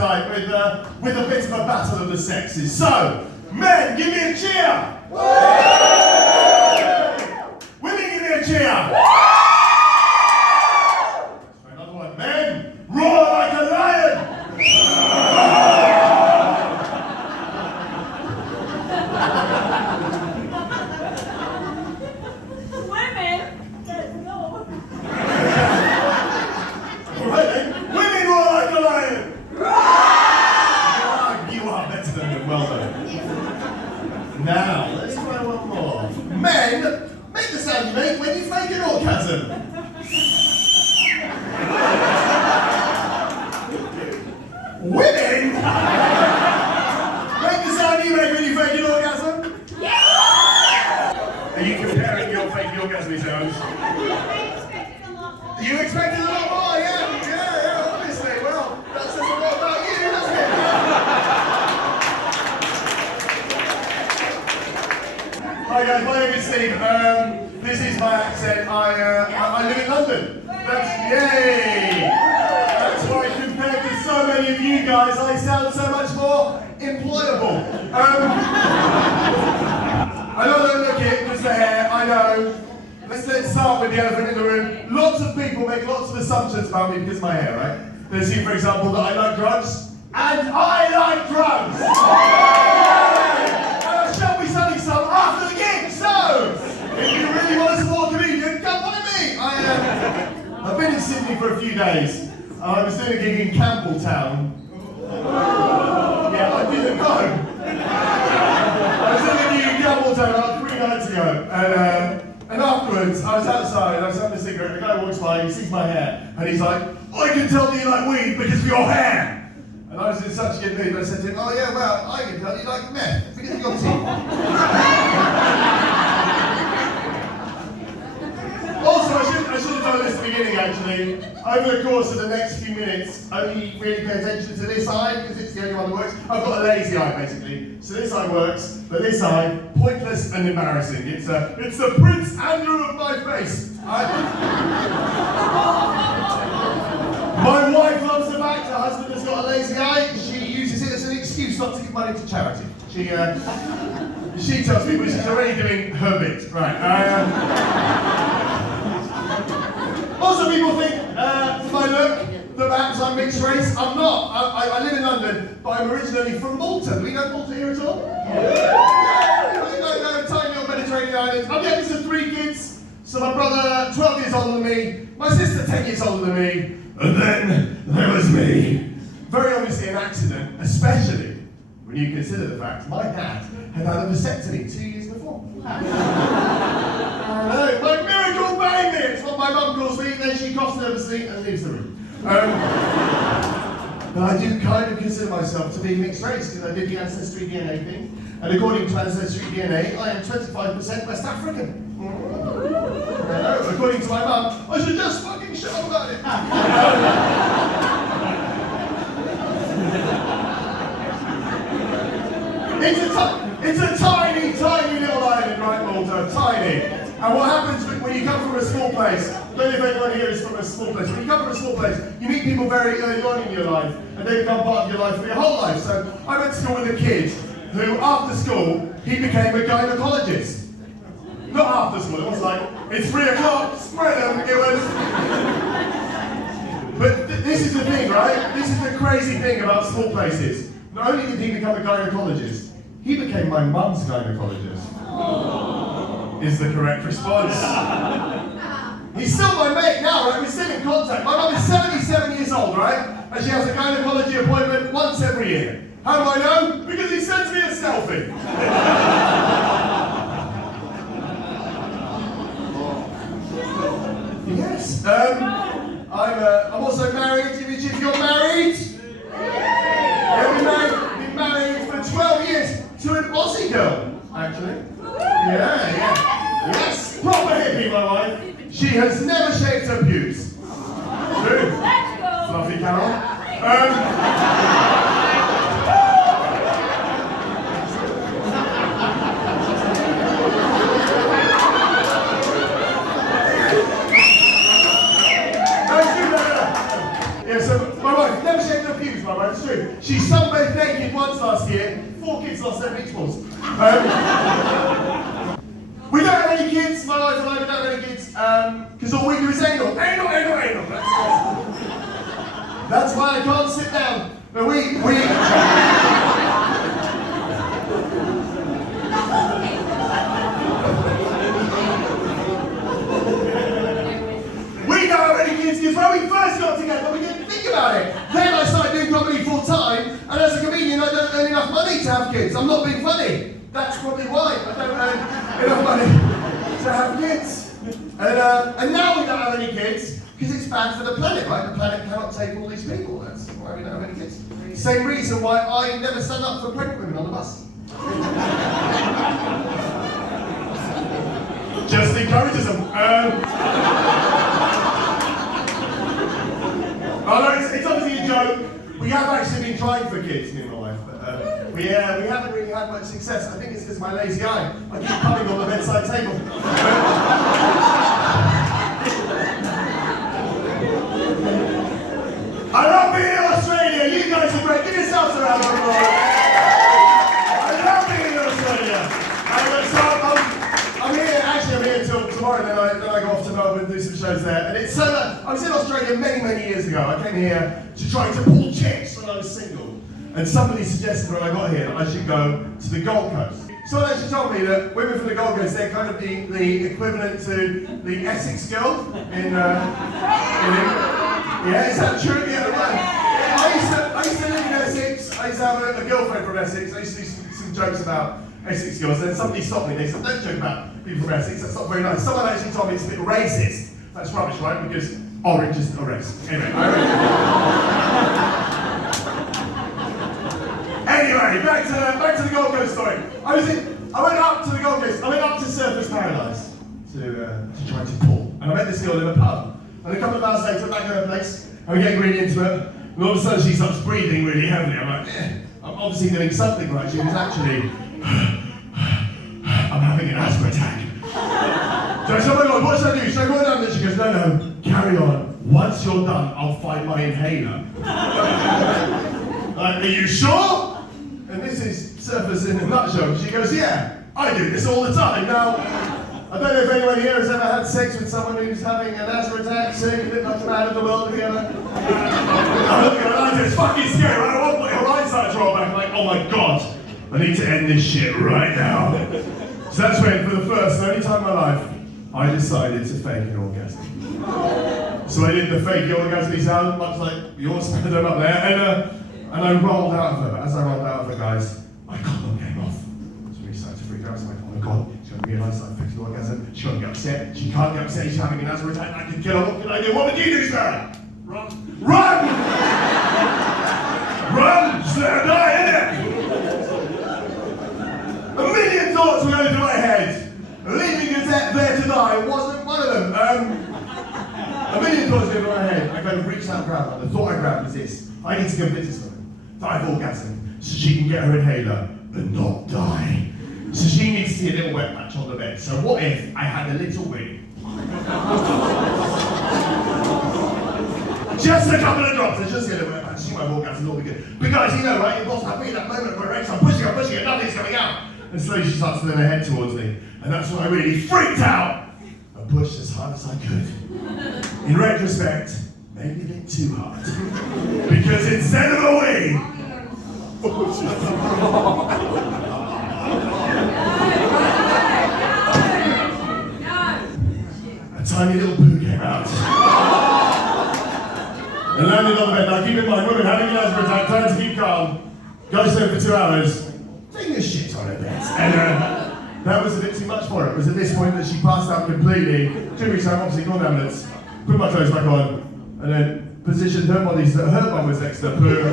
tonight with a bit of a battle of the sexes. So, men, give me a cheer! Women, give me a cheer! Another one. Men, roar like a lion! Now, let's try one more. Men, make the sound you make when you fake an orgasm. Women, make the sound you make when you fake an orgasm. Are you comparing your fake orgasm sounds? You expected a lot more, yeah, obviously. Well, that says a lot about you, doesn't it? Hi guys, my name is Steve. This is my accent. I live in London. Yay! That's why compared to so many of you guys, I sound so much more employable. I know don't look it, just the hair, I know. Let's start with the elephant in the room. Lots of people make lots of assumptions about me because of my hair, right? They assume, for example, that I like drugs. And I like drugs! After the gig, so if you really want to support a comedian, come find me. I've been in Sydney for a few days. I was doing a gig in Campbelltown. Yeah, I didn't know. I was doing a gig in Campbelltown about 3 nights ago, and afterwards I was outside and I was having a cigarette. The guy walks by, he sees my hair, and he's like, "I can tell that you like weed because of your hair." And I was in such a good mood, I said to him, "Oh yeah, well, I can tell you like meth because of your teeth." Also, I should have done this at the beginning actually. Over the course of the next few minutes, only really pay attention to this eye because it's the only one that works. I've got a lazy eye basically. So this eye works, but this eye, pointless and embarrassing. It's the Prince Andrew of my face. My wife loves the fact her husband has got a lazy eye. She uses it as an excuse not to give money to charity. She tells people she's already doing her bit. Right. Also, people think my look that perhaps I'm mixed race. I'm not. I live in London, but I'm originally from Malta. Do we know Malta here at all? Yeah. No, tiny little Mediterranean island. I'm the youngest of 3 kids. So my brother, 12 years older than me. My sister, 10 years older than me. And then there was me. Very obviously an accident, especially when you consider the fact my dad had had a vasectomy 2 years before. I know, my miracle baby! It's what my mum calls me, then she coughs nervously and leaves the room. But I do kind of consider myself to be mixed race because I did the Ancestry DNA thing. And according to Ancestry DNA, I am 25% West African. According to my mum, I should just fucking shut up about it. It's a tiny, tiny little island, right, Malta? Tiny. And what happens when you come from a small place, I don't know if anyone here is from a small place, when you come from a small place, you meet people very early on in your life, and they become part of your life for your whole life. So I went to school with a kid who, after school, he became a gynecologist. Not after school, it was like, it's 3 o'clock, spread them, it was... But this is the thing, right? This is the crazy thing about small places. Not only did he become a gynecologist, he became my mum's gynecologist. Is the correct response. He's still my mate now, right? We're still in contact. My mum is 77 years old, right? And she has a gynecology appointment once every year. How do I know? Because he sends me a selfie. Yes. I'm also married. If you're married, yeah, been married for 12 years to an Aussie girl, actually. Yeah. Yes, proper hippie, my wife. She has never shaved her pubes. True. Let's go. Fluffy Carol. Yeah, so my wife never shaved her pubes, my wife, it's true. She sunbathed naked once last year. 4 kids lost their beach balls. We don't have any kids, my wife and I, we don't have any kids, because all we do is anal. Anal. That's why I can't sit down. But we don't have any kids, because when we first got together, we didn't think about it. Then I started doing comedy full time, and as a comedian, I don't earn enough money to have kids. I'm not being funny. That's probably why I don't earn enough money to have kids. And now we don't have any kids, because it's bad for the planet, right? The planet cannot take all these people. That's why we don't have any kids. Same reason why I never stand up for pregnant women on the bus. Just encourages them. It's obviously a joke. We have actually been trying for kids, me and my wife, but we haven't really had much success. I think it's because of my lazy eye. I keep coming on the bedside table. I love being in Australia. You guys are great. Give yourselves a round of applause. I love being in Australia. I'm here until tomorrow, then I go off to Melbourne and do some shows there. And it's so I was in Australia many years ago. I came here to try to pull chicks when I was single. And somebody suggested when I got here that I should go to the Gold Coast. Someone actually told me that women from the Gold Coast, they're kind of the equivalent to the Essex girl in England. Yeah, is that true? Yeah, right. I used to live in Essex. I used to have a girlfriend from Essex. I used to do some jokes about Essex girls. Then somebody stopped me. They said, "Don't joke about people from Essex. That's not very nice." Someone actually told me it's a bit racist. That's rubbish, right? Because orange is a race. Anyway, Anyway, back to the Gold Coast story. I went up to the Gold Coast. I went up to Surfers Paradise to try to pull. And I met this girl in a pub. And a couple of hours later, back at her place, and we're getting really intimate. And all of a sudden, she starts breathing really heavily. I'm like, I'm obviously doing something right. She was actually, I'm having an asthma attack. So I said, "Oh my God, what should I do? Should I go down there?" She goes, "No, carry on. Once you're done, I'll find my inhaler." Are you sure? And this is Surfers in a nutshell. She goes, "Yeah, I do this all the time." Now, I don't know if anyone here has ever had sex with someone who's having an asthma attack, sick, a bit like the man of the world together. I'm looking at it, it's fucking scary, right? I want my right side to roll back. I'm like, oh my God, I need to end this shit right now. So that's when, for the first and only time in my life, I decided to fake an orgasm. So I did the fake orgasm sound, much like yours, them up there, and I rolled out of her. But as I rolled out of her, guys, my condom came off. So we started to freak out. So I'm like, oh my God, she's going to realise that I faked an orgasm. She's going to get upset. She can't get upset. She's having an asthma attack. I can kill her. What can I do? What would you do, Sarah? Run! Run! Run! Just let her die, innit? A million thoughts were going through my head. Leaving us there to die wasn't one of them. A million thoughts going through my head. I kind of reached out and grabbed her. The thought I grabbed was this. I need to convince this woman that I've orgasmed so she can get her inhaler and not die. So she needs to see a little wet patch on the bed. So what if I had a little wee? Just a couple of drops, and just get a little wet patch. She might have orgasmed, it'll be good. But guys, you know, right? Your boss might be in that moment where I'm pushing her, nothing's coming out. And slowly she starts to turn her head towards me. And that's when I really freaked out and pushed as hard as I could. In retrospect, maybe a bit too hard. Because instead of a wee, a tiny little poo came out. And landed on the bed. Now keep in mind, women having an asthma attack, trying to keep calm, goes there for 2 hours, taking a shit on her bed. And that was a bit too much for her. It was at this point that she passed out completely. 2 weeks time, obviously, called ambulance, put my clothes back on, and then positioned her body so that her bum was next to the poo.